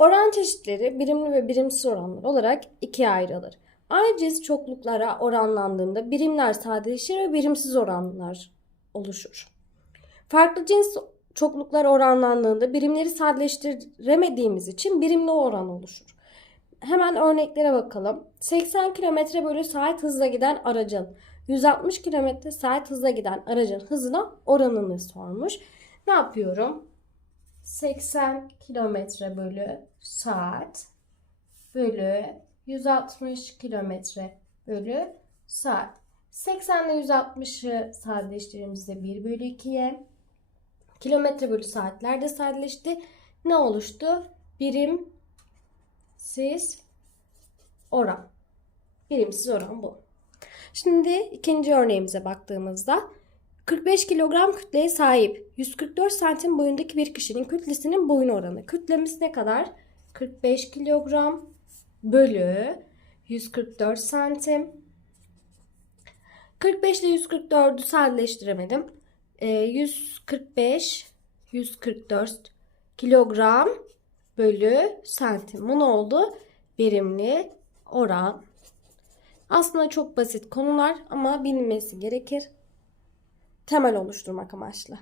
Oran çeşitleri birimli ve birimsiz oranlar olarak ikiye ayrılır. Aynı cins çokluklara oranlandığında birimler sadeleşir ve birimsiz oranlar oluşur. Farklı cins çokluklar oranlandığında birimleri sadeleştiremediğimiz için birimli oran oluşur. Hemen örneklere bakalım. 80 km bölü saat hızla giden aracın 160 km saat hızla giden aracın hızına oranını sormuş. Ne yapıyorum? 80 km bölü saat bölü 160 km bölü saat. 80 ile 160'ı sadeleştirdiğimizde 1 bölü 2'ye kilometre bölü saatler de sadeleşti. Ne oluştu? Birimsiz oran. Birimsiz oran bu. Şimdi ikinci örneğimize baktığımızda 45 kilogram kütleye sahip 144 santim boyundaki bir kişinin kütlesinin boyun oranı. Kütlemiz ne kadar? 45 kilogram bölü 144 santim. 45 ile 144'ü sadeleştiremedim. Ee, 145 144 kilogram bölü santim. Bu ne oldu? Birimli oran. Aslında çok basit konular ama bilinmesi gerekir temel oluşturmak amaçlı.